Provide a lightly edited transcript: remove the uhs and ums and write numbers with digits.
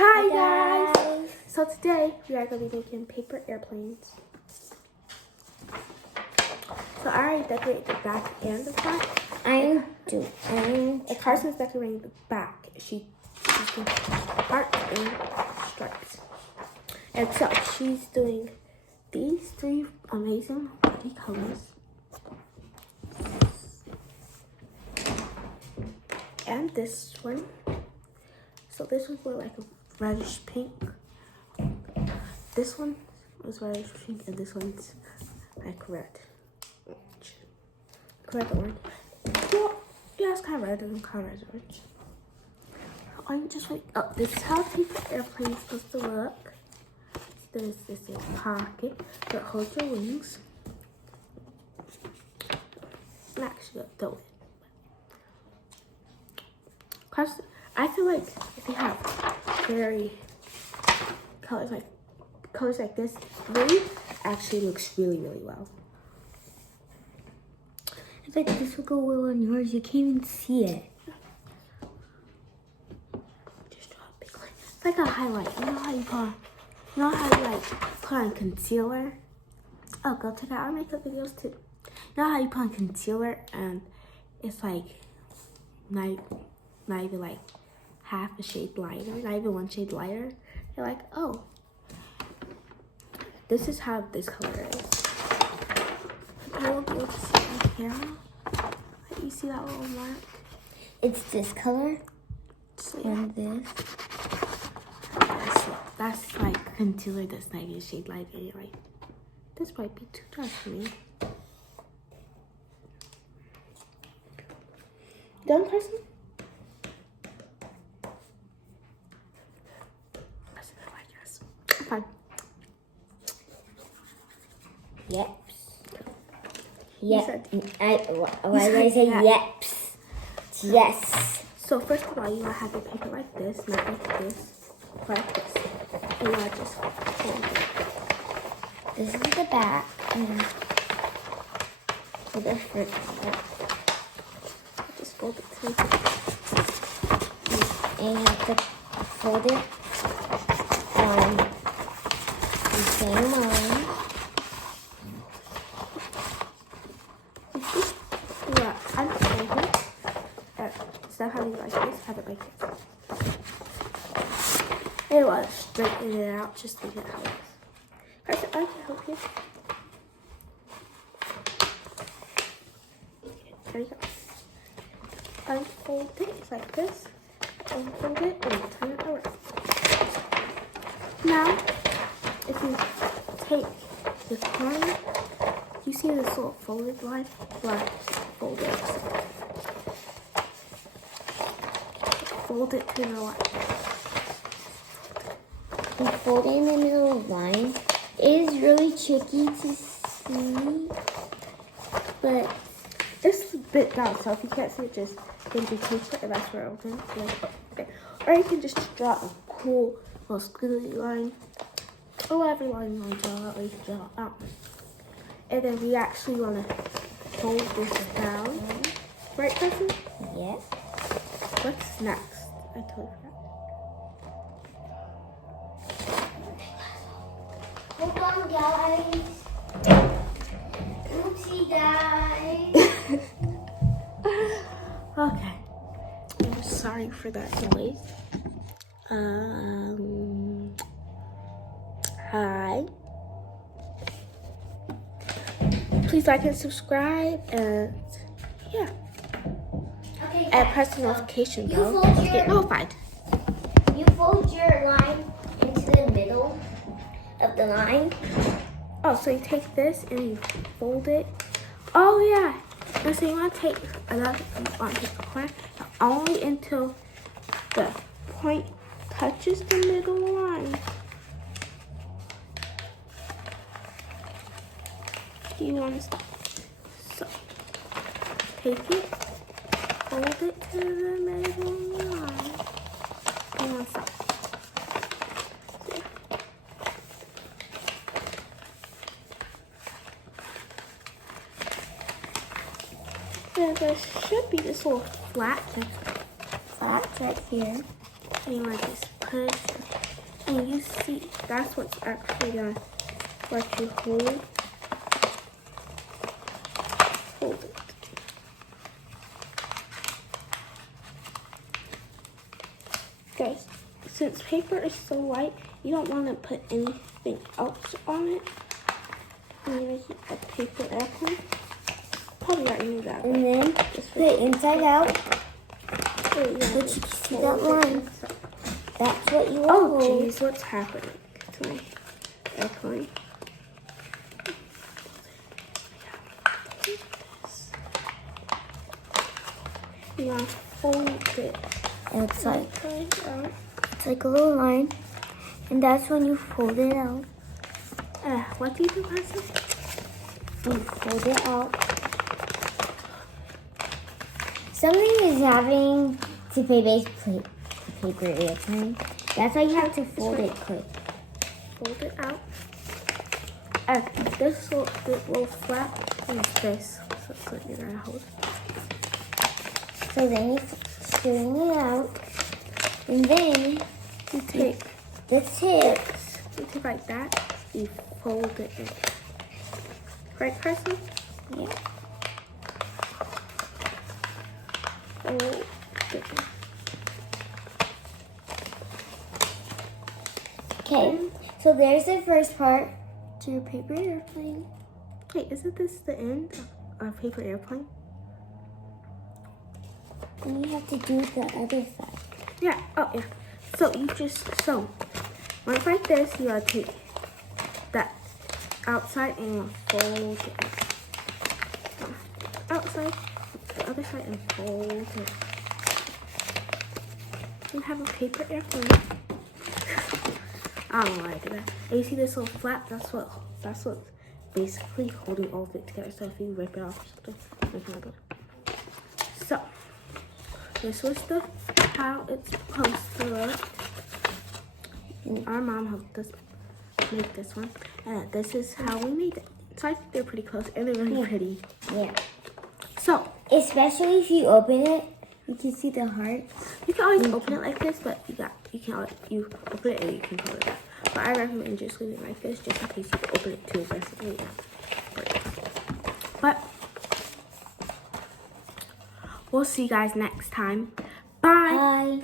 Hi guys! So today we are going to be making paper airplanes. So I already decorated the back and the front. And Carson's decorating the back. She's doing hearts and stripes. And so she's doing these three amazing pretty colors. And this one. So this was more like a reddish pink. This one was reddish pink, and this one's like red. Red orange. Well, yeah, it's kind of red and kind of orange. I'm just like, oh, this is how paper airplane is supposed to look. There's this pocket that holds your wings. Actually, don't. Cause I feel like if you have very colors like this, blue actually looks really, really well. It's like this will go well on yours. You can't even see it. Just draw a big line. It's like a highlight. You know how you put on concealer? Oh, go check out our makeup videos too. You know how you put on concealer and it's like not even like half a shade lighter, not even one shade lighter. You're like, oh, this is how this color is. I won't be able to see it on camera. You see that little mark? It's this color So, yeah. and this. That's like concealer that's not even a shade lighter. You're like, this might be too dark for me. Done, Carson? Fine. Yeps. Yep. Why did I say yeah. yeps? Yes. So first of all, you want to have your paper like this, not like this, like this. And you want to just fold it. This is the back. And for the front. Just fold it to the And you have to fold it on the same line. Yeah, I'm folding it. So how do you like this? Have it like this. And you want to straighten it out, just leave it how it is. Carson, I can help you. There you go. Unfold it like this. Unfold it and turn it around. Now, if you take this line, you see this little folded line? Like, fold it. Fold it to the left. And folding in the middle line is really tricky to see, but It's a bit down, so if you can't see it, just bend your paper and that's where it opens. Okay. Or you can just draw a cool little squiggly line. Or whatever line you want to draw out, or you can draw out. And then we actually want to fold this down. Right, Carson? yes. What's next? I totally forgot. Hold on, guys. Oopsie, guys. Okay. I'm sorry for that noise. Hi. Please like and subscribe, and yeah. Okay, And press the notification you bell fold to your- get notified. You fold your line into the middle of the line. Oh, so you take this and you fold it. Oh yeah. And so you want to take another on the corner only until the point touches the middle line. You want to stop. So take it, fold it to the middle line. You want to stop. Then there should be this little flat right here. And you want to just push that's what's actually gonna let you hold it. Guys, since paper is so light, you don't want to put anything else on it. I'm gonna keep a paper airplane. Probably already knew that. And then Just put it inside out. so you know, But you can see that line. That's what you want oh to hold. jeez, what's happening to my airplane? Yeah, fold it. And it's like Inside out. it's like a little line, and that's when you fold it out. What do you do, Carson? You fold it out. Something is happening to paper airplane. That's why you have to fold it quick. Fold it out. This little flap is this. So it's what you're gonna hold. So then you string it out, and then You take the tip. you take like that. You fold it in. Right, Carson? Yeah. Fold it in. Okay. So there's the first part to your paper airplane. Wait, isn't this the end of paper airplane? And you have to do the other side. Yeah. Oh yeah. So you just once like this, you gotta take that outside and fold it. Outside, the other side, and fold it. You have a paper airplane. I don't know why I did that. And you see this little flap? That's what's basically holding all of it together. So if you rip it off or something, it's not good. So this was how it's supposed to look. Our mom helped us make this one. And this is how we made it. So I think they're pretty close and they're really pretty. Yeah. So Especially if you open it, you can see the heart. you can always open it like this, but you open it and you can pull it out. But I recommend just leaving it like this, just in case you open it too aggressively. But we'll see you guys next time. Bye. Bye.